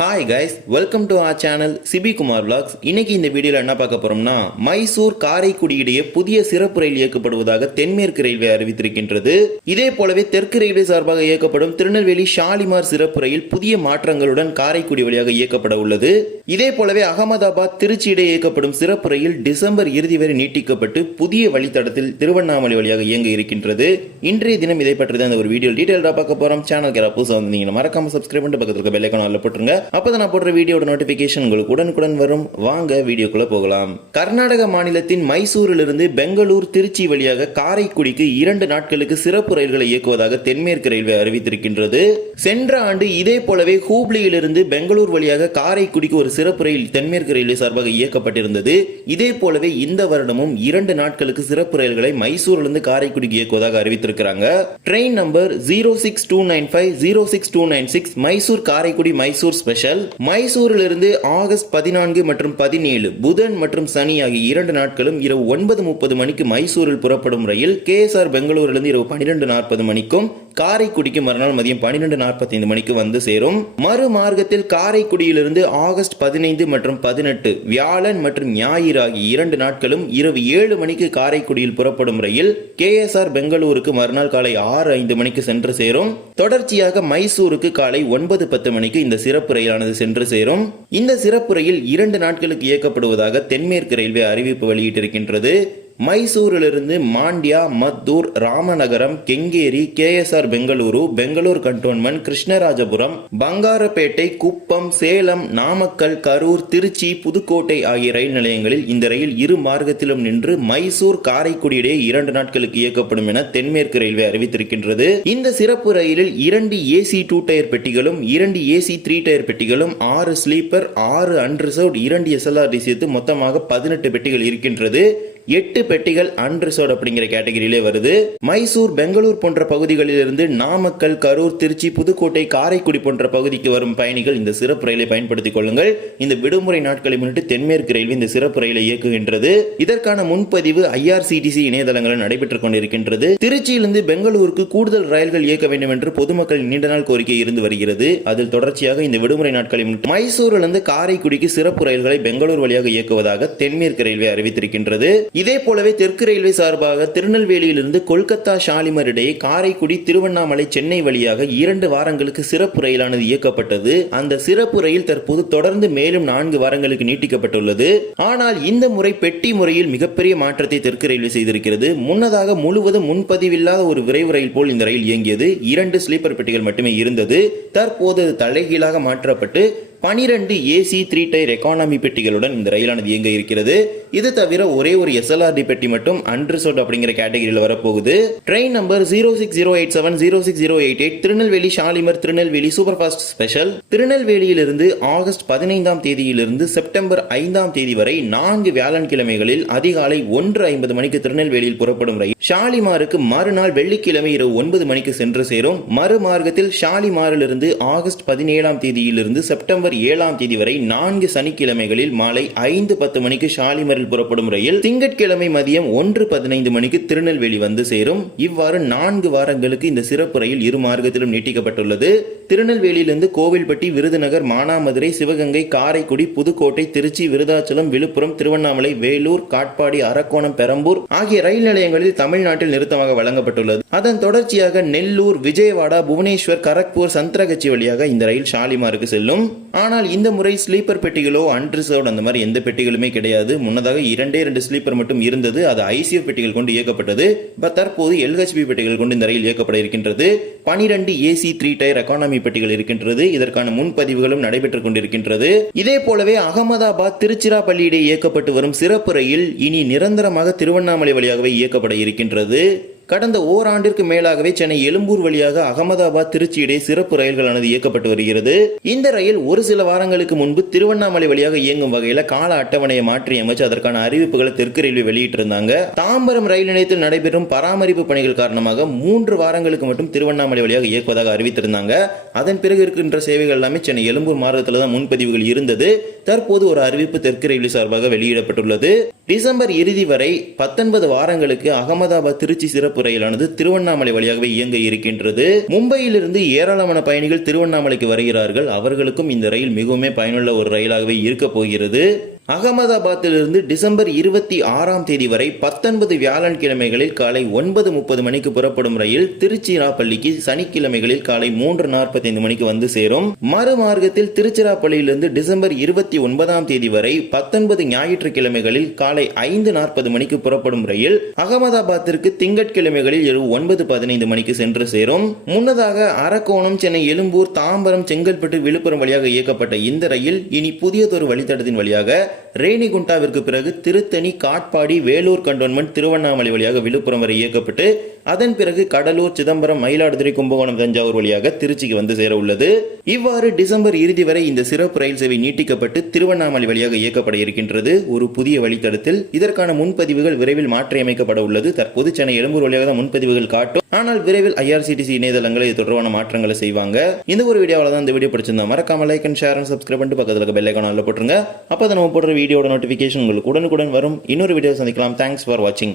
Hi guys welcome to our channel Sibi Kumar vlogs இன்னைக்கு இந்த வீடியோவில் என்ன பார்க்க போறோம்னா மைசூர் காரைக்குடி இடையே புதிய சிறப்பு ரயில் இயக்கப்படுவதாக தென்மேற்கு ரயில்வே அறிவித்திருக்கின்றது. இதே போலவே தெற்கு ரயில்வே சார்பாக இயக்கப்படும் திருநெல்வேலி ஷாலிமார் சிறப்பு ரயில் புதிய மாற்றங்களுடன் காரைக்குடி வழியாக இயக்கப்பட உள்ளது. இதே போலவே அகமதாபாத் திருச்சி இடையே இயக்கப்படும் சிறப்பு ரயில் டிசம்பர் இறுதி வரை நீட்டிக்கப்பட்டு புதிய வழித்தடத்தில் திருவண்ணாமலை வழியாக இயங்க இருக்கின்றது. இன்றைய தினம் இதை பற்றி தான் இந்த ஒரு வீடியோ டீட்டெயிலாக பார்க்க போறோம். சேனல் யாராவது புதுசாக வந்தீங்கன்னா மறக்காம சப்ஸ்கிரைப் பண்ணிட்டு பக்கத்துல இருக்க பெல்லைக்கான போட்டுருங்க. அப்பதான் நான் போடுற வீடியோட நோட்டிபிகேஷன் உங்களுக்கு உடனுக்குடன் வரும். வாங்க வீடியோக்குள்ள போகலாம். கர்நாடக மாநிலத்தின் மைசூரிலிருந்து பெங்களூர் திருச்சி வழியாக காரைக்குடிக்கு இரண்டு நாட்களுக்கு சிறப்பு ரயில்களை இயக்குவதாக தென்மேற்கு ரயில்வே அறிவித்திருக்கின்றது. சென்ற ஆண்டு இதே போலவே ஹூப்ளியிலிருந்து பெங்களூர் வழியாக காரைக்குடிக்கு ஒரு சிறப்பு ரயில் தென்மேற்கு ரயில்வே சார்பாக இயக்கப்பட்டிருந்தது. இதே போலவே இந்த வருடமும் இரண்டு நாட்களுக்கு சிறப்பு ரயில்களை மைசூரிலிருந்து காரைக்குடிக்கு இயக்குவதாக அறிவித்திருக்கிறாங்க. Train number zero six two nine five zero six two nine six Mysore Karaikudi Mysore special மைசூரிலிருந்து August பதினான்கு மற்றும் பதினேழு புதன் மற்றும் சனி ஆகிய இரண்டு நாட்களும் இரவு ஒன்பது முப்பது மணிக்கு மைசூரில் புறப்படும் ரயில் கேஎஸ்ஆர் பெங்களூரிலிருந்து இரவு பன்னிரண்டு நாற்பது மணிக்கும் காரைக்குடிக்கு மறுநாள் மதியம் பன்னிரெண்டு நாற்பத்தைந்து மணிக்கு வந்து சேரும். மறு மார்க்கத்தில் காரைக்குடியிலிருந்து ஆகஸ்ட் பதினைந்து மற்றும் பதினெட்டு வியாழன் மற்றும் ஞாயிறு ஆகிய இரண்டு நாட்களும் இரவு ஏழு மணிக்கு காரைக்குடியில் புறப்படும் ரயில் கேஎஸ்ஆர் பெங்களூருக்கு மறுநாள் காலை ஆறு ஐந்து மணிக்கு சென்று சேரும். தொடர்ச்சியாக மைசூருக்கு காலை ஒன்பது பத்து மணிக்கு இந்த சிறப்பு ரயிலானது சென்று சேரும். இந்த சிறப்பு ரயில் இரண்டு நாட்களுக்கு இயக்கப்படுவதாக தென்மேற்கு ரயில்வே அறிவிப்பு வெளியிட்டிருக்கின்றது. மைசூரிலிருந்து மாண்டியா மத்தூர் ராமநகரம் கெங்கேரி கேஎஸ்ஆர் பெங்களூரு பெங்களூர் கண்டோன்மெண்ட் கிருஷ்ணராஜபுரம் பங்காரப்பேட்டை குப்பம் சேலம் நாமக்கல் கரூர் திருச்சி புதுக்கோட்டை ஆகிய ரயில் நிலையங்களில் இந்த ரயில் இரு மார்க்கத்திலும் நின்று மைசூர் காரைக்குடி இடையே இரண்டு நாட்களுக்கு இயக்கப்படும் என தென்மேற்கு ரயில்வே அறிவித்திருக்கின்றது. இந்த சிறப்பு ரயிலில் இரண்டு ஏசி டூ டயர் பெட்டிகளும் இரண்டு ஏசி த்ரீ டயர் பெட்டிகளும் ஆறு ஸ்லீப்பர் ஆறு அன்ரிசர்வ் இரண்டு எஸ்எல்ஆர்டி சேர்த்து மொத்தமாக பதினெட்டு பெட்டிகள் இருக்கின்றது. எட்டு பெட்டிகள் அன்ரிசர்வ் அப்படிங்கிற கேட்டகரியிலே வருது. மைசூர் பெங்களூர் போன்ற பகுதிகளிலிருந்து நாமக்கல் கரூர் திருச்சி புதுக்கோட்டை காரைக்குடி போன்ற பகுதிக்கு வரும் பயணிகள் இந்த சிறப்பு ரயிலை பயன்படுத்திக் கொள்ளுங்கள். இந்த விடுமுறை நாட்களை முன்னிட்டு தென்மேற்கு ரயில்வே இந்த சிறப்பு ரயிலை இயக்குகின்றது. இதற்கான முன்பதிவு ஐஆர்சிடிசி இணையதளங்களில் நடைபெற்றுக் கொண்டிருக்கின்றது. திருச்சியிலிருந்து பெங்களூருக்கு கூடுதல் ரயில்கள் இயக்க வேண்டும் என்று பொதுமக்கள் நீண்ட நாள் கோரிக்கை இருந்து வருகிறது. அதில் தொடர்ச்சியாக இந்த விடுமுறை நாட்களை முன்னிட்டு மைசூரிலிருந்து காரைக்குடிக்கு சிறப்பு ரயில்களை பெங்களூர் வழியாக இயக்குவதாக தென்மேற்கு ரயில்வே அறிவித்திருக்கின்றது. இதே போலவே தெற்கு ரயில்வே சார்பாக திருநெல்வேலியிலிருந்து கொல்கத்தா ஷாலிமர் இடையே காரைக்குடி திருவண்ணாமலை சென்னை வழியாக இரண்டு வாரங்களுக்கு சிறப்பு ரயிலானது இயக்கப்பட்டது. அந்த சிறப்பு ரயில் தற்போது தொடர்ந்து மேலும் நான்கு வாரங்களுக்கு நீட்டிக்கப்பட்டுள்ளது. ஆனால் இந்த முறை பெட்டி முறையில் மிகப்பெரிய மாற்றத்தை தெற்கு ரயில்வே செய்திருக்கிறது. முன்னதாக முழுவதும் முன்பதிவில்லாத ஒரு விரைவு ரயில் போல் இந்த ரயில் இயங்கியது. இரண்டு ஸ்லீப்பர் பெட்டிகள் மட்டுமே இருந்தது. தற்போது அது தலைகீழாக மாற்றப்பட்டு பனிரெண்டு ஏசி த்ரீ டயர் எக்கானமி பெட்டிகளுடன் இந்த ரயிலானது இயங்க இருக்கிறது. இது தவிர ஒரே ஒரு எஸ்எல்ஆர்டி பெட்டி மட்டும் அன்ரிசர்வ் அப்படிங்கிற கேட்டகரியில் வரப்போகுது. Train number zero six zero eight seven zero six zero eight eight Tirunelveli Shalimar Tirunelveli super fast special திருநெல்வேலியிலிருந்து August பதினைந்தாம் தேதியிலிருந்து செப்டம்பர் ஐந்தாம் தேதி வரை நான்கு வியாழன்கிழமைகளில் அதிகாலை ஒன்று ஐம்பது மணிக்கு திருநெல்வேலியில் புறப்படும் ரயில். ஷாலிமாருக்கு மறுநாள் வெள்ளிக்கிழமை இரவு ஒன்பது மணிக்கு சென்று சேரும். மறுமார்க்கத்தில் ஷாலிமாரிலிருந்து ஆகஸ்ட் பதினேழாம் தேதியிலிருந்து செப்டம்பர் ஏழாம் தேதி வரை நான்கு சனிக்கிழமைகளில் மாலை ஐந்து பத்து மணிக்கு ஷாலிமரில் புறப்படும் ரயில் திங்கட்கிழமை மதியம் ஒன்று பதினைந்து மணிக்கு திருநெல்வேலி வந்து சேரும். இவ்வாறு நான்கு வாரங்களுக்கு இந்த சிறப்பு ரயில் இரு மார்க்கத்திலும் நீட்டிக்கப்பட்டுள்ளது. திருநெல்வேலியிலிருந்து கோவில்பட்டி விருதுநகர் மானாமதுரை சிவகங்கை காரைக்குடி புதுக்கோட்டை திருச்சி விருதாச்சலம் விழுப்புரம் திருவண்ணாமலை வேலூர் காட்பாடி அரக்கோணம் பெரம்பூர் ஆகிய ரயில் நிலையங்களில் தமிழ்நாட்டில் நிறுத்தமாக வழங்கப்பட்டுள்ளது. அதன் தொடர்ச்சியாக நெல்லூர் விஜயவாடா புவனேஸ்வர் கரக்பூர் சந்திரகச்சி வழியாக இந்த ரயில் ஷாலிமாருக்கு செல்லும். ஆனால் இந்த முறை ஸ்லீப்பர் பெட்டிகளோ அன்ரிசர்வ்ட் அந்த மாதிரி எந்த பெட்டிகளுமே கிடையாது. முன்னதாக இரண்டே ரெண்டு ஸ்லீப்பர் மட்டும் இருந்தது. அது ஐசிஎஃப் பெட்டிகள் கொண்டு இயக்கப்பட்டது. பட் தற்போது எல்ஹெச்பி பெட்டிகள் கொண்டு இந்த ரயில் இயக்கப்பட இருக்கின்றது. பனிரெண்டு ஏசி த்ரீ டயர் எக்கானமி பெட்டிகள் இருக்கின்றது. இதற்கான முன்பதிவுகளும் நடைபெற்றுக் கொண்டிருக்கின்றது. இதே போலவே அகமதாபாத் திருச்சிராப்பள்ளி இடையே இயக்கப்பட்டு வரும் சிறப்பு ரயில் இனி நிரந்தரமாக திருவண்ணாமலை வழியாகவே இயக்கப்பட இருக்கின்றது. கடந்த ஓராண்டிற்கு மேலாகவே சென்னை எழும்பூர் வழியாக அகமதாபாத் திருச்சி இடையே சிறப்பு ரயில்களானது இயக்கப்பட்டு வருகிறது. இந்த ரயில் ஒரு சில வாரங்களுக்கு முன்பு திருவண்ணாமலை வழியாக இயங்கும் வகையில் கால அட்டவணையை மாற்றி அமைச்சு அதற்கான அறிவிப்புகளை தெற்கு ரயில்வே வெளியிட்டிருந்தாங்க. தாம்பரம் ரயில் நிலையத்தில் நடைபெறும் பராமரிப்பு பணிகள் காரணமாக மூன்று வாரங்களுக்கு மட்டும் திருவண்ணாமலை வழியாக இயக்குவதாக அறிவித்திருந்தாங்க. அதன் பிறகு இருக்கின்ற சேவைகள் எல்லாமே சென்னை எழும்பூர் மாவட்டத்தில் தான் முன்பதிவுகள் இருந்தது. தற்போது ஒரு அறிவிப்பு தெற்கு ரயில்வே சார்பாக வெளியிடப்பட்டுள்ளது. டிசம்பர் இறுதி வரை பத்தொன்பது வாரங்களுக்கு அகமதாபாத் திருச்சி சிறப்பு ரயிலானது திருவண்ணாமலை வழியாகவே இயங்க இருக்கின்றது. மும்பையிலிருந்து ஏராளமான பயணிகள் திருவண்ணாமலைக்கு வருகிறார்கள். அவர்களுக்கும் இந்த ரயில் மிகவும் பயனுள்ள ஒரு ரயிலாகவே இருக்க போகிறது. அகமதாபாத்திலிருந்து டிசம்பர் இருபத்தி ஆறாம் தேதி வரை பத்தொன்பது வியாழன் கிழமைகளில் காலை ஒன்பது முப்பது மணிக்கு புறப்படும் ரயில் திருச்சிராப்பள்ளிக்கு சனிக்கிழமைகளில் காலை மூன்று நாற்பத்தைந்து மணிக்கு வந்து சேரும். மறுமார்க்கத்தில் திருச்சிராப்பள்ளியிலிருந்து டிசம்பர் இருபத்தி ஒன்பதாம் தேதி வரை பத்தொன்பது ஞாயிற்றுக்கிழமைகளில் காலை ஐந்து நாற்பது மணிக்கு புறப்படும் ரயில் அகமதாபாத்திற்கு திங்கட்கிழமைகளில் இரவு ஒன்பது பதினைந்து மணிக்கு சென்று சேரும். முன்னதாக அரக்கோணம் சென்னை எழும்பூர் தாம்பரம் செங்கல்பட்டு விழுப்புரம் வழியாக இயக்கப்பட்ட இந்த ரயில் இனி புதியதொரு வழித்தடத்தின் வழியாக ரேணிகுண்டாவிற்கு பிறகு திருத்தணி காட்பாடி வேலூர் கண்டோன்மெண்ட் திருவண்ணாமலை வழியாக விழுப்புரம் வரை இயக்கப்பட்டு அதன் பிறகு கடலூர் சிதம்பரம் மயிலாடுதுறை கும்பகோணம் தஞ்சாவூர் வழியாக திருச்சிக்கு வந்து சேர உள்ளது. இவ்வாறு டிசம்பர் இறுதி வரை இந்த சிறப்பு ரயில் சேவை நீட்டிக்கப்பட்டு திருவண்ணாமலை வழியாக இயக்கப்பட இருக்கின்றது. ஒரு புதிய வழித்தடத்தில் இதற்கான முன்பதிவுகள் விரைவில் மாற்றியமைக்கப்பட உள்ளது. தற்போது சென்னை எழும்பூர் வழியாக தான் முன்பதிவுகள் காட்டும். ஆனால் விரைவில் ஐஆர்சிடிசி இணையதளங்களை தொடர்பான மாற்றங்களை செய்வாங்க. இந்த ஒரு வீடியோவில் தான் இந்த வீடியோ பிடிச்சிருந்தா மறக்காம like and share and subscribe பண்ணிட்டு பக்கத்தில் இருக்க பெல்லைக்கான போட்டுருங்க. அப்போ நம்ம போடுற வீடியோட நோட்டிஃபிகேஷன் உங்களுக்கு உடனுக்குடன் வரும். இன்னொரு வீடியோ சந்திக்கலாம். தேங்க்ஸ் ஃபார் வாட்சிங்